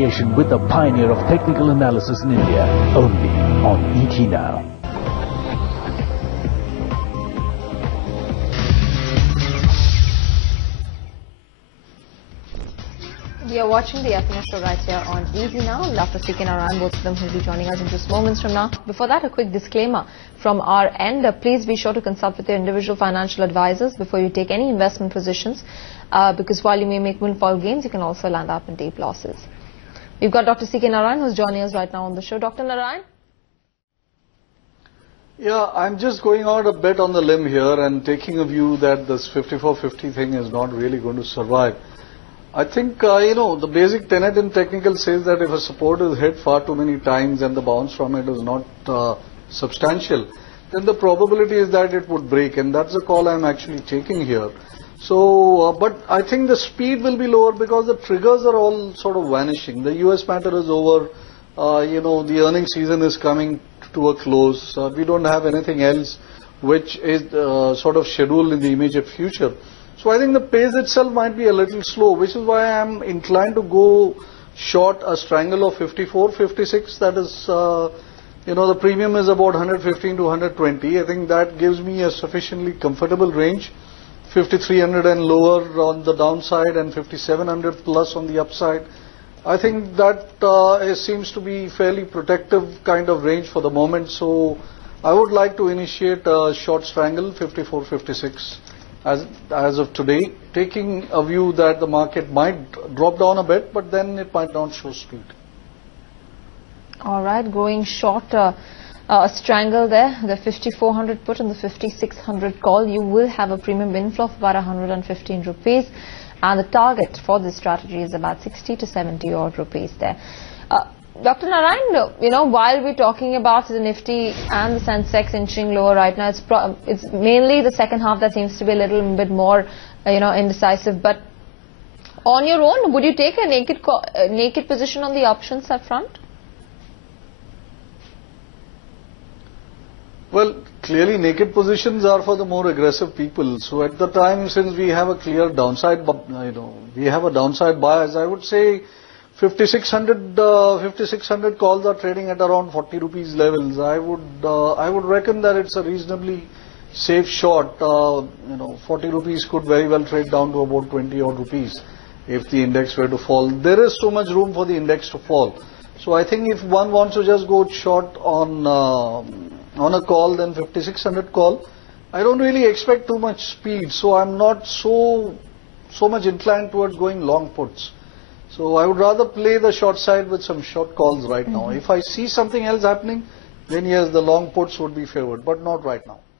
creation with the pioneer of technical analysis in India, only on ET Now. We are watching the afternoon show right here on ET Now. Dr. C.K.NARAYAN, both of them will be joining us in just moments from now. Before that, a quick disclaimer from our end. Please be sure to consult with your individual financial advisors before you take any investment positions, because while you may make windfall gains, you can also land up in deep losses. We've got Dr. C.K.NARAYAN who's joining us right now on the show. Dr. Narayan? Yeah, I'm just going out a bit on the limb here and taking a view that this 5450 thing is not really going to survive. I think, the basic tenet in technical says that if a support is hit far too many times and the bounce from it is not substantial, then the probability is that it would break, and that's the call I'm actually taking here. So, but I think the speed will be lower because the triggers are all sort of vanishing. The US matter is over, the earnings season is coming to a close. We don't have anything else which is sort of scheduled in the immediate future. So I think the pace itself might be a little slow, which is why I'm inclined to go short a strangle of 54, 56. That is, the premium is about 115 to 120. I think that gives me a sufficiently comfortable range. 5300 and lower on the downside and 5700 plus on the upside. I think that seems to be fairly protective kind of range for the moment. So I would like to initiate a short strangle, 54, 56. As of today, taking a view that the market might drop down a bit, but then it might not show speed. All right, going short, a strangle there, the 5400 put and the 5600 call. You will have a premium inflow of about 115 rupees, and the target for this strategy is about 60 to 70 odd rupees there. Dr. Narayan, while we're talking about the Nifty and the Sensex inching lower right now, it's mainly the second half that seems to be a little bit more, indecisive. But on your own, would you take a naked position on the options up front? Well, clearly naked positions are for the more aggressive people. So at the time, since we have a clear downside, we have a downside bias, I would say 5600 calls are trading at around 40 rupees levels. I would reckon that it's a reasonably safe short. 40 rupees could very well trade down to about 20 odd rupees if the index were to fall. There is so much room for the index to fall. So I think if one wants to just go short on a call, then 5600 call. I don't really expect too much speed, so I'm not so much inclined towards going long puts. So I would rather play the short side with some short calls right now. If I see something else happening, then yes, the long puts would be favored, but not right now.